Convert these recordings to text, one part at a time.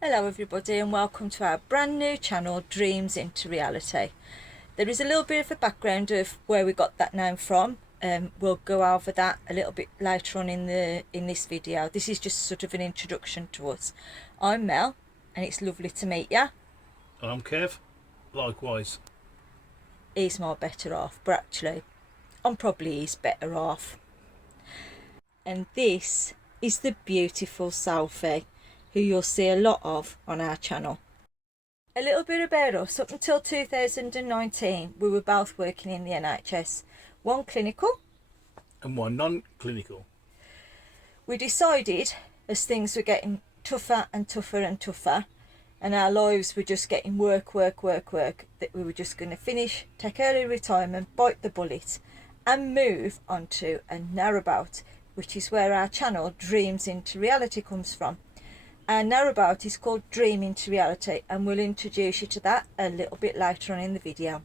Hello everybody and welcome to our brand new channel, Dreams into Reality. There is a little bit of a background of where we got that name from. We'll go over that a little bit later on in this video. This is just sort of an introduction to us. I'm Mel and it's lovely to meet you. I'm Kev, likewise. He's my better half, but actually I'm probably his better half. And this is the beautiful Sophie, who you'll see a lot of on our channel. A little bit about us. Up until 2019 we were both working in the NHS, one clinical And one non-clinical. We decided as things were getting tougher and tougher and tougher and our lives were just getting work, that we were just going to finish, take early retirement, bite the bullet and move onto a narrowboat, which is where our channel Dreams into Reality comes from. Our narrowboat is called Dream into Reality and we'll introduce you to that a little bit later on in the video.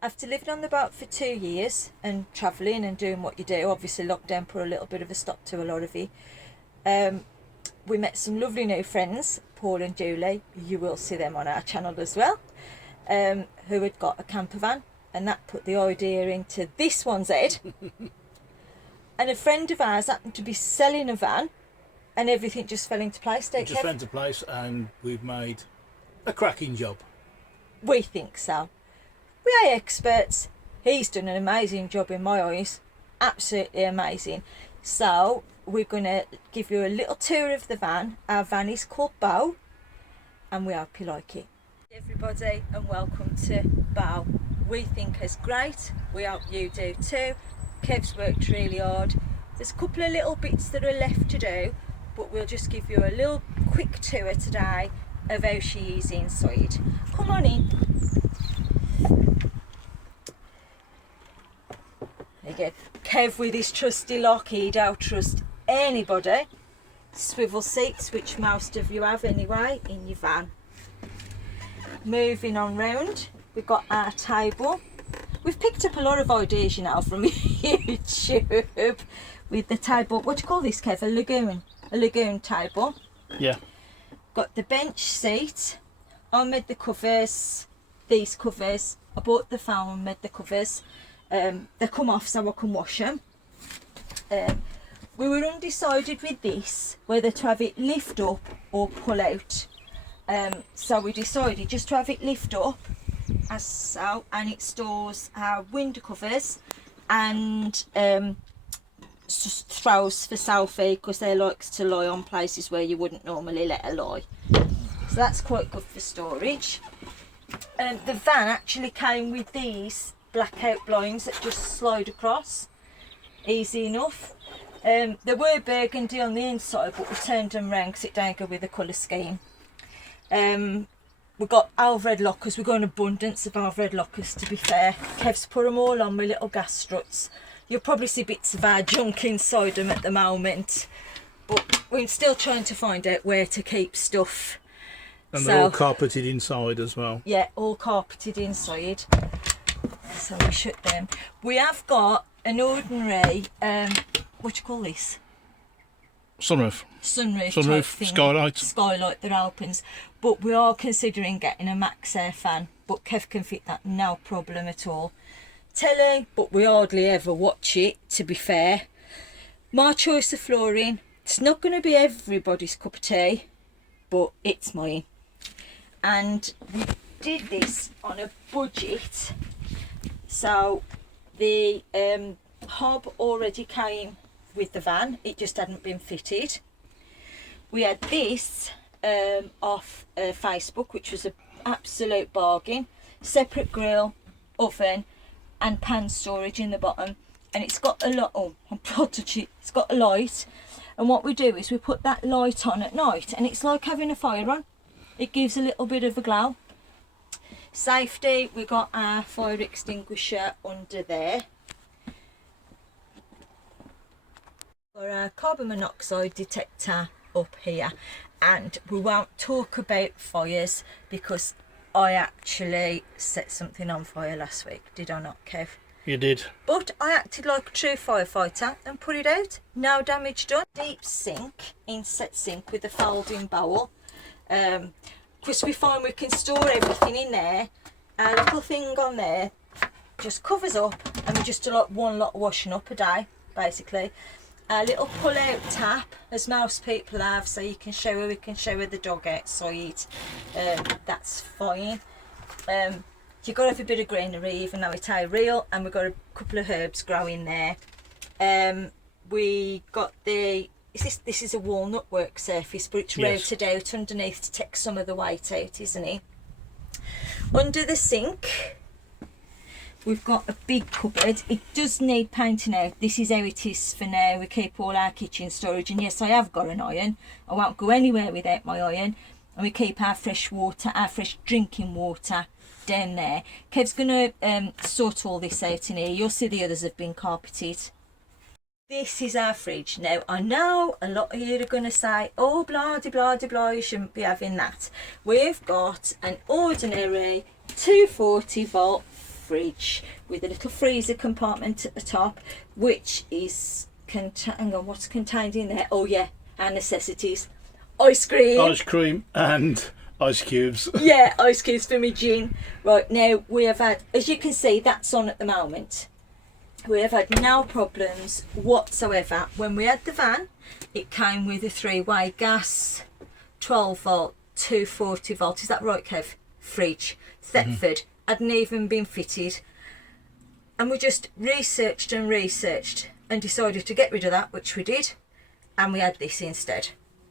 After living on the boat for 2 years and travelling and doing what you do, obviously lockdown put a little bit of a stop to a lot of you, we met some lovely new friends, Paul and Julie. You will see them on our channel as well, who had got a campervan, and that put the idea into this one's head. And a friend of ours happened to be selling a van and everything just fell into place. Just fell into place and we've made a cracking job. We think so. We are experts. He's done an amazing job in my eyes. Absolutely amazing. So we're going to give you a little tour of the van. Our van is called Bow and we hope you like it. Everybody and welcome to Bow. We think it's great. We hope you do too. Kev's worked really hard. There's a couple of little bits that are left to do, but we'll just give you a little quick tour today of how she is inside. Come on in. There you go. Kev with his trusty lock, he don't trust anybody. Swivel seats, which most of you have anyway in your van. Moving on round, we've got our table. We've picked up a lot of ideas, you know, from YouTube with the table. What do you call this, Kev? A lagoon table. Yeah. Got the bench seat. I made the covers, these covers. I bought the foam and made the covers. They come off so I can wash them. We were undecided with this whether to have it lift up or pull out. So we decided just to have it lift up as so, and it stores our window covers and just throws for Sophie because they likes to lie on places where you wouldn't normally let her lie. So that's quite good for storage. The van actually came with these blackout blinds that just slide across easy enough. They were burgundy on the inside but we turned them round because it don't go with the colour scheme. We've got Alfred lockers. We've got an abundance of Alfred lockers, to be fair. Kev's put them all on with little gas struts. You'll probably see bits of our junk inside them at the moment, but we're still trying to find out where to keep stuff. And they're all carpeted inside as well. Yeah, all carpeted inside. So we shut them. We have got an ordinary, what do you call this? Sunroof skylight that opens, but we are considering getting a max air fan, but Kev can fit that no problem at all. Telly, but we hardly ever watch it, to be fair. My choice of flooring, it's not going to be everybody's cup of tea, but it's mine. And we did this on a budget, so the hob already came with the van, it just hadn't been fitted. We had this off Facebook, which was an absolute bargain. Separate grill, oven and pan storage in the bottom, and it's got a lot, it's got a light, and what we do is we put that light on at night and it's like having a fire on. It gives a little bit of a glow. Safety, we got our fire extinguisher under there. For our carbon monoxide detector up here, and we won't talk about fires because I actually set something on fire last week, did I not, Kev? You did. But I acted like a true firefighter and put it out. No damage done. Deep sink, inset sink with a folding bowl. Because we find we can store everything in there. Our little thing on there just covers up, and we just do like one lot of washing up a day, basically. Our little pull out tap, as most people have, so you can shower, we can shower the dog outside. That's fine. You've got to have a bit of greenery, even though it's aerial, and we've got a couple of herbs growing there. We got the, this is a walnut work surface, but it's routed out underneath to take some of the weight out, isn't it? Under the sink, we've got a big cupboard. It does need painting out. This is how it is for now. We keep all our kitchen storage, and yes, I have got an iron. I won't go anywhere without my iron. And we keep our fresh water, our fresh drinking water down there. Kev's going to sort all this out in here. You'll see the others have been carpeted. This is our fridge. Now, I know a lot of you are going to say, oh, blah, de, blah, de, blah, you shouldn't be having that. We've got an ordinary 240 volt fridge with a little freezer compartment at the top, which is, hang on, what's contained in there? Oh, yeah, our necessities. Ice cream and ice cubes. Yeah, ice cubes for me gin. Right, now we have had, as you can see, that's on at the moment. We have had no problems whatsoever. When we had the van, it came with a 3-way gas, 12 volt, 240 volt. Is that right, Kev? Fridge. Thetford. Hadn't even been fitted. And we just researched and decided to get rid of that, which we did. And we had this instead,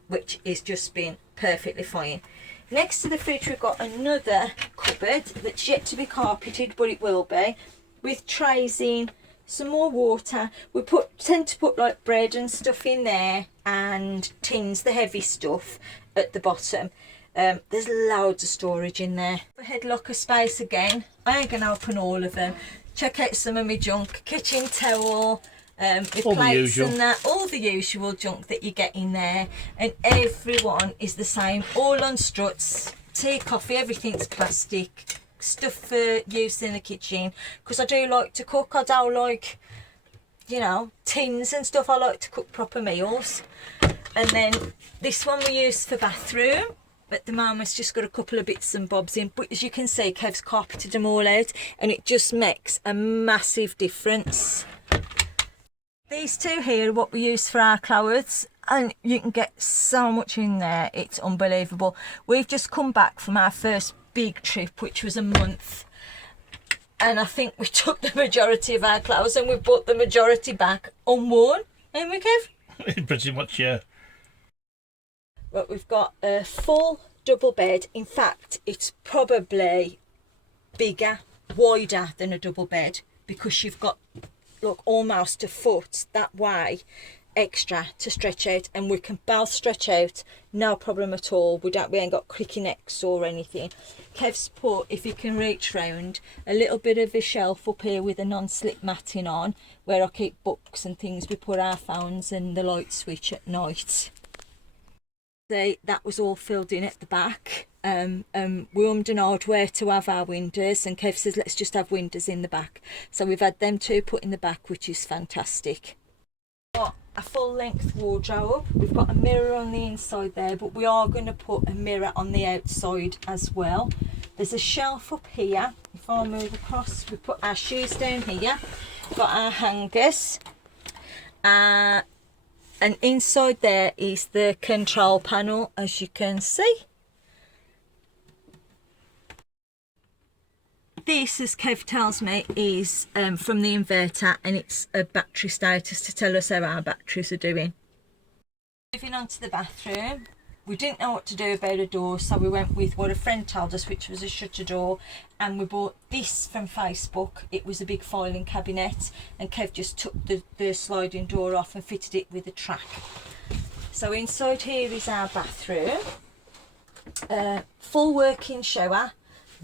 which is just been perfectly fine. Next to the fridge, we've got another cupboard that's yet to be carpeted, but it will be, with trays in, some more water. We tend to put like bread and stuff in there, and tins, the heavy stuff, at the bottom. There's loads of storage in there. Head locker space again. I ain't gonna open all of them. Check out some of my junk, kitchen towel, my plates and that, all the usual junk that you get in there. And everyone is the same, all on struts. Tea, coffee, everything's plastic. Stuff for use in the kitchen, because I do like to cook. I don't like, you know, tins and stuff. I like to cook proper meals. And then this one we use for bathroom. At the moment it's just got a couple of bits and bobs in, but as you can see, Kev's carpeted them all out, and it just makes a massive difference. These two here are what we use for our clothes, and you can get so much in there, it's unbelievable. We've just come back from our first big trip, which was a month, and I think we took the majority of our clothes and we brought the majority back unworn, ain't we, Kev? Pretty much, yeah. But we've got a full double bed. In fact, it's probably bigger, wider than a double bed, because you've got, look, almost a foot that way extra to stretch out, and we can both stretch out, no problem at all. We ain't got cricky necks or anything. Kev's put, if you can reach round, a little bit of a shelf up here with a non-slip matting on, where I keep books and things. We put our phones and the light switch at night. That was all filled in at the back. We ummed and ahed where to have our windows, and Kev says let's just have windows in the back, so we've had them two put in the back, which is fantastic. Got a full length wardrobe. We've got a mirror on the inside there, but we are going to put a mirror on the outside as well. There's a shelf up here. If I move across, we put our shoes down here. Got our hangers, and inside there is the control panel, as you can see. This, as Kev tells me, is from the inverter, and it's a battery status to tell us how our batteries are doing. Moving on to the bathroom, we didn't know what to do about a door, so we went with what a friend told us, which was a shutter door, and we bought this from Facebook. It was a big filing cabinet, and Kev just took the sliding door off and fitted it with a track. So inside here is our bathroom. Full working shower.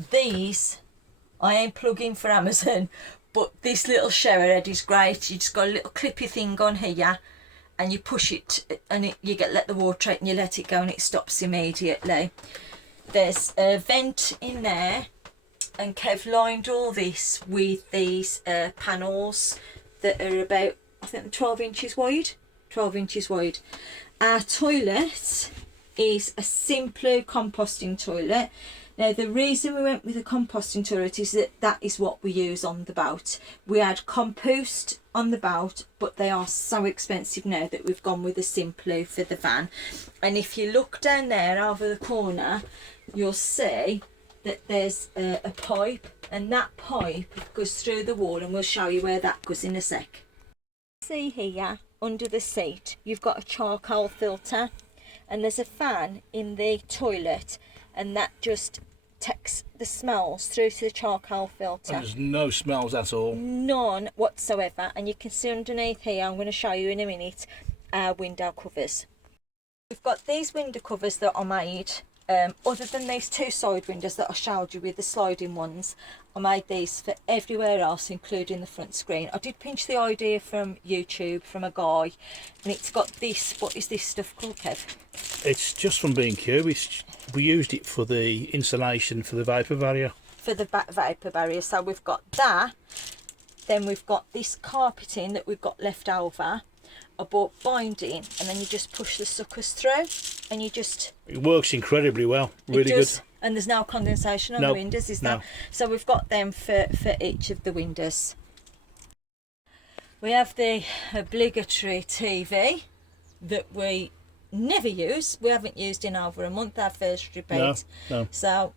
These I ain't plugging for Amazon, but this little shower head is great. You just got a little clippy thing on here, and you push it, and you let the water out, and you let it go, and it stops immediately. There's a vent in there, and Kev lined all this with these panels that are about, I think, 12 inches wide. 12 inches wide. Our toilet is a simpler composting toilet. Now the reason we went with a composting toilet is that that is what we use on the boat. We had compost on the boat, but they are so expensive now that we've gone with a simpler for the van. And if you look down there over the corner, you'll see that there's a pipe, and that pipe goes through the wall, and we'll show you where that goes in a sec. See here under the seat you've got a charcoal filter, and there's a fan in the toilet, and that just takes the smells through to the charcoal filter. And there's no smells at all. None whatsoever. And you can see underneath here, I'm going to show you in a minute, our window covers. We've got these window covers that are made, other than these two side windows that I showed you with the sliding ones, I made these for everywhere else, including the front screen. I did pinch the idea from YouTube from a guy, and it's got this, what is this stuff called, Kev? It's just from B&Q. We used it for the insulation for the vapour barrier. For the vapour barrier. So we've got that, then we've got this carpeting that we've got left over. I bought binding, and then you just push the suckers through, and you just... It works incredibly well, really good. And there's no condensation on the windows, is there? So we've got them for each of the windows. We have the obligatory TV that we never use. We haven't used in over a month, our first repeat. No. So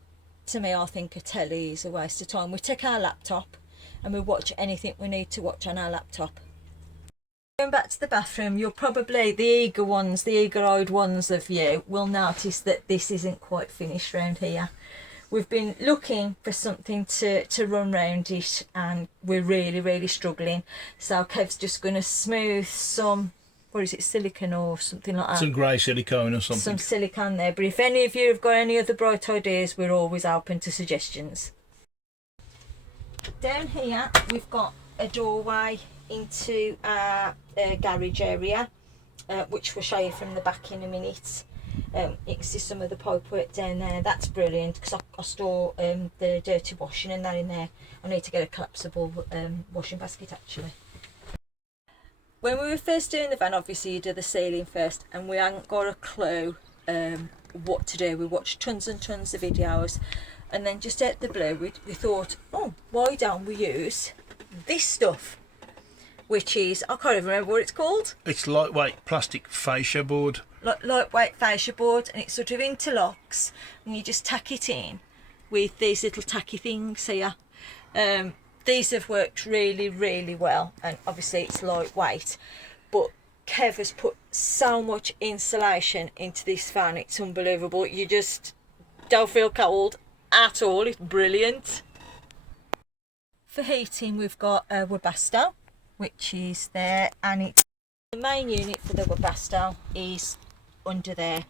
to me, I think a telly is a waste of time. We take our laptop and we watch anything we need to watch on our laptop. Going back to the bathroom, you'll probably, the eager-eyed ones of you will notice that this isn't quite finished round here. We've been looking for something to run round it, and we're really struggling. So Kev's just going to smooth some, what is it, silicone or something like that? Some grey silicone or something. Some silicone there. But if any of you have got any other bright ideas, we're always open to suggestions. Down here, we've got a doorway into our garage area, which we'll show you from the back in a minute. You can see some of the pipe work down there. That's brilliant, because I store the dirty washing and that in there. I need to get a collapsible washing basket actually. When we were first doing the van, obviously you do the ceiling first, and we hadn't got a clue what to do. We watched tons and tons of videos, and then just out the blue we thought, oh, why don't we use this stuff, which is, I can't even remember what it's called. It's lightweight plastic fascia board. Lightweight fascia board, and it sort of interlocks, and you just tack it in with these little tacky things here. These have worked really well, and obviously it's lightweight, but Kev has put so much insulation into this fan, it's unbelievable. You just don't feel cold at all. It's brilliant. For heating, we've got a Webasto, which is there, and it's the main unit for the Webasto is under there.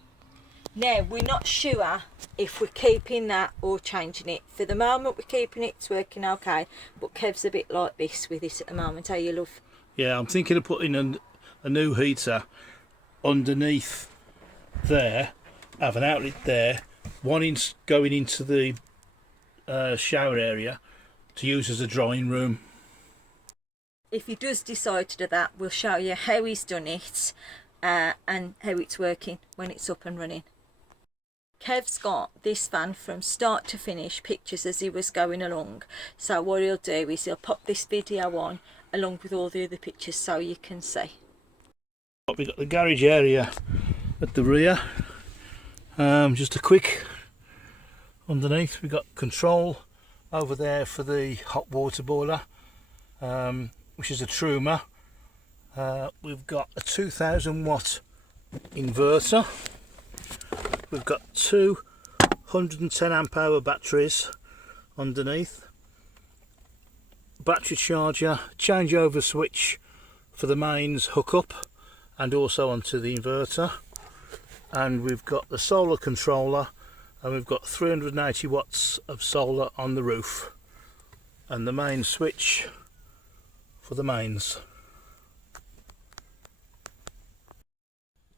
Now we're not sure if we're keeping that or changing it. For the moment we're keeping it, it's working okay, but Kev's a bit like this with it at the moment. How you, love? Yeah, I'm thinking of putting a new heater underneath there, have an outlet there, one going into the shower area to use as a drying room. If he does decide to do that, we'll show you how he's done it and how it's working when it's up and running. Kev's got this van from start to finish pictures as he was going along, so what he'll do is he'll pop this video on along with all the other pictures so you can see. We've got the garage area at the rear, just a quick underneath. We've got control over there for the hot water boiler, which is a Truma. We've got a 2000 watt inverter. We've got two 110 amp hour batteries underneath, battery charger, changeover switch for the mains hookup and also onto the inverter, and we've got the solar controller, and we've got 380 watts of solar on the roof, and the main switch for the mains.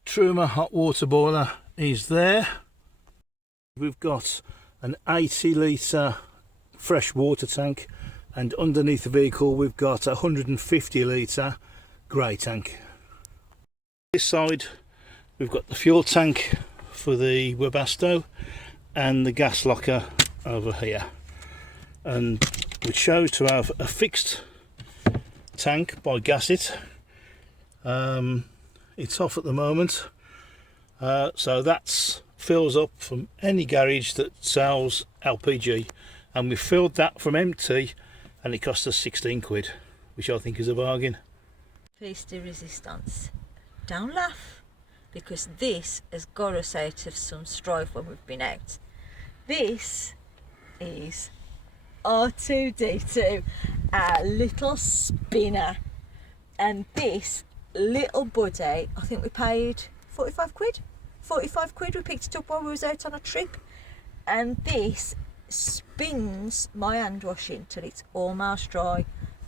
Truma hot water boiler is there. We've got an 80 litre fresh water tank, and underneath the vehicle we've got a 150 litre grey tank. This side we've got the fuel tank for the Webasto and the gas locker over here, and which shows to have a fixed tank by Gasset. It's off at the moment, so that's fills up from any garage that sells LPG, and we filled that from empty and it cost us 16 quid, which I think is a bargain. Piece de resistance. Don't laugh, because this has got us out of some strife when we've been out. This is R2D2, our little spinner, and this little buddy, I think we paid 45 quid. 45 quid, we picked it up while we was out on a trip, and this spins my hand washing till it's almost dry.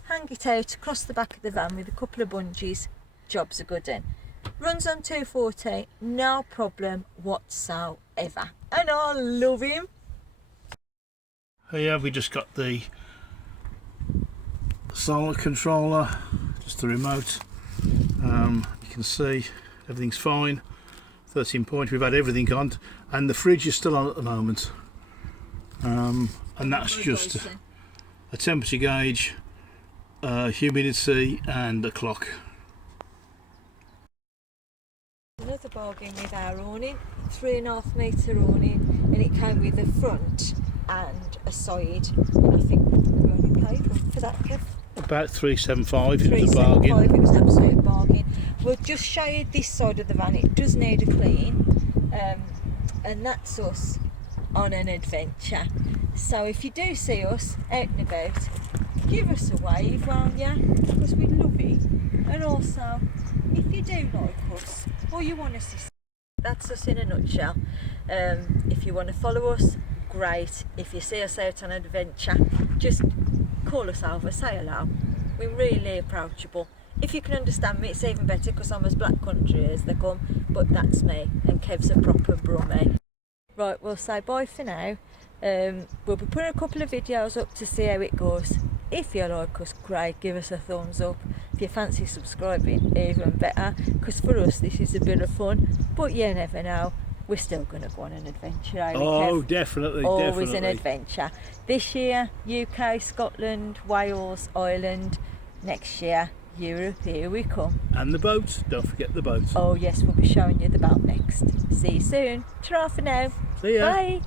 Hang it out across the back of the van with a couple of bungees, job's a good one. Runs on 240, no problem whatsoever, and I love him. Here we just got the solar controller, just the remote. You can see everything's fine. 13 point, we've had everything on, and the fridge is still on at the moment, and that's just a temperature gauge, humidity and a clock. Another bargain with our awning, 3.5 metre awning, and it came with a front and a side, and I think we only paid for that, Kev? About 375. It was a bargain. It was an absolute bargain. We'll just show you this side of the van. It does need a clean, and that's us on an adventure. So if you do see us out and about, give us a wave, won't you? Because we love it. And also, if you do like us or you want to see, that's us in a nutshell. If you want to follow us, great. If you see us out on an adventure, just call us over, say hello. We're really approachable. If you can understand me, it's even better, because I'm as black country as they come, but that's me, and Kev's a proper brummie. Right, we'll say bye for now. We'll be putting a couple of videos up to see how it goes. If you like us, great, give us a thumbs up. If you fancy subscribing, even better, because for us this is a bit of fun, but you never know. We're still going to go on an adventure, aren't we, Kev? Oh, definitely, Always definitely. an adventure. This year, UK, Scotland, Wales, Ireland. Next year, Europe, here we come. And the boat, don't forget the boat. Oh yes, we'll be showing you the boat next. See you soon. Ta-ra for now. See ya. Bye.